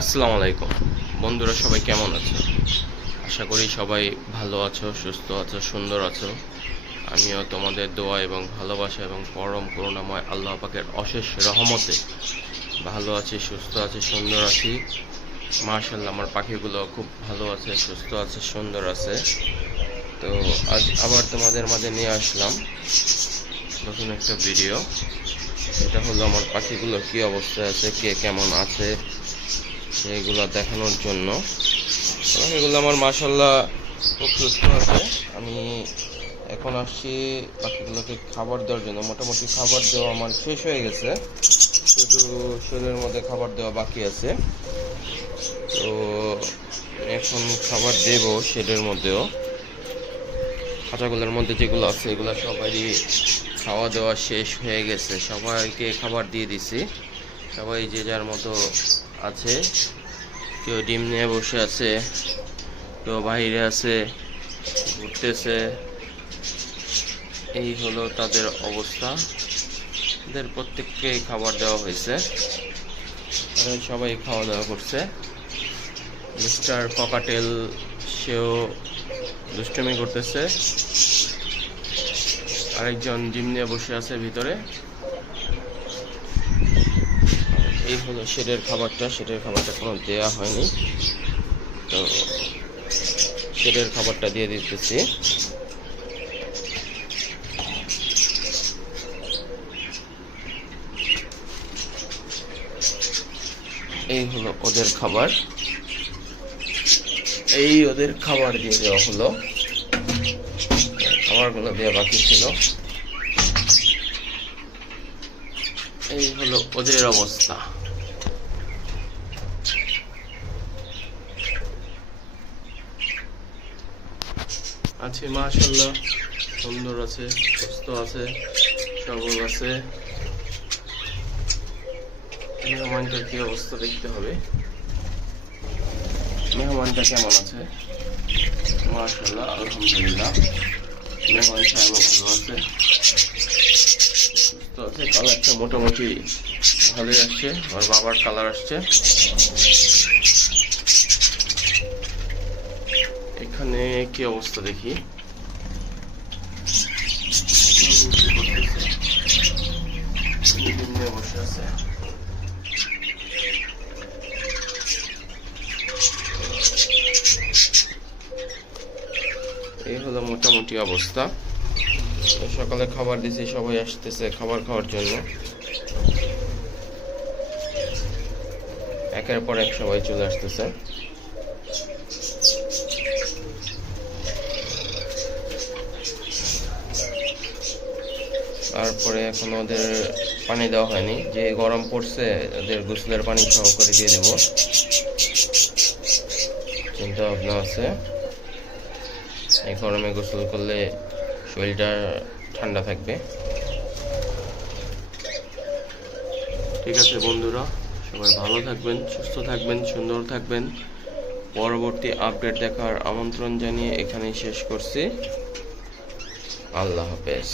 আসসালামু আলাইকুম বন্ধুরা, সবাই কেমন আছো? আশা করি সবাই ভালো আছো, সুস্থ আছো, সুন্দর আছো। আমিও তোমাদের দোয়া এবং ভালোবাসা এবং পরম করুণাময় আল্লাহ পাকের অশেষ রহমতে ভালো আছি, সুস্থ আছি, সুন্দর আছি। মাশাআল্লাহ, আমার পাখিগুলো খুব ভালো আছে, সুস্থ আছে, সুন্দর আছে। তো আজ আবার তোমাদের মাঝে নিয়ে আসলাম নতুন একটা ভিডিও। এটা হলো আমার পাখিগুলো কি অবস্থায় আছে, কে কেমন আছে সেইগুলো দেখানোর জন্য। পাখিগুলো আমার মাশাআল্লাহ খুব সুস্থ আছে। আমি এখন আসছি পাখিগুলোকে খাবার দেওয়ার জন্য। মোটামুটি খাবার দেওয়া আমার শেষ হয়ে গেছে, শুধু শরীরের মধ্যে খাবার দেওয়া বাকি আছে। তো এখন খাবার দেব শেডের মধ্যেও। খাঁচাগুলোর মধ্যে যেগুলো আছে এগুলো সবারই খাওয়া দাওয়া শেষ হয়ে গেছে, সবাইকে খাবার দিয়ে দিছি। সবাই যে যার মতো আছে, কেউ ডিম নিয়ে বসে আছে, কেউ বাইরে আছে, ঘুরতেছে। এই হলো তাদের অবস্থা। এদের প্রত্যেককে খাবার দেওয়া হয়েছে, সবাই খাওয়া দাওয়া করছে। মিস্টার ককাটেল সেও দুষ্টুমি করতেছে, আরেকজন ডিম নিয়ে বসে আছে ভিতরে। এই হলো শেডের খাবারটা। শেডের খাবারটা কোনো দেয়া হয়নি, তো শেডের খাবারটা দিয়ে দিতেছি। এই হলো ওদের খাবার, এই ওদের খাবার দিয়ে দেওয়া হলো। খাবারগুলো দেওয়া বাকি ছিল। এই হলো ওদের অবস্থা। আছে মাশাআল্লাহ, সুন্দর আছে, সুস্থ আছে, সবল আছে। মেহমানটার কি অবস্থা দেখতে হবে। মেহমানটা কেমন আছে? মাশাআল্লাহ, আলহামদুলিল্লাহ, মেহমান সাহেব ভালো আছে, সুস্থ আছে। কালারটা মোটামুটি ভালোই আসছে, আমার বাবার কালার আসছে। এখানে কি অবস্থা দেখি। বসে আছে। এই হলো মোটামুটি অবস্থা। সকালে খাবার দিয়েছি, সবাই আসতেছে খাবার খাওয়ার জন্য। একের পর এক সবাই চলে আসতেছে। তারপরে এখন ওদের পানি দেওয়া হয়নি, যে গরম পড়ছে ওদের গোসলের পানি সহ করে দিয়ে দেব, চিন্তা ভাবনা আছে। এই গরমে গোসল করলে শরীরটা ঠান্ডা থাকবে। ঠিক আছে বন্ধুরা, সবাই ভালো থাকবেন, সুস্থ থাকবেন, সুন্দর থাকবেন। পরবর্তী আপডেট দেখার আমন্ত্রণ জানিয়ে এখানেই শেষ করছি। আল্লাহ হাফেজ।